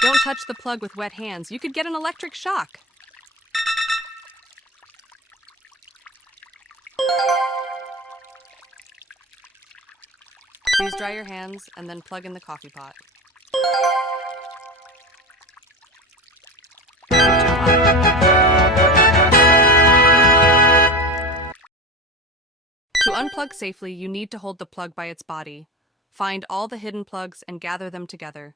Don't touch the plug with wet hands. You could get an electric shock. Please dry your hands and then plug in the coffee pot. Good job. To unplug safely, you need to hold the plug by its body. Find all the hidden plugs and gather them together.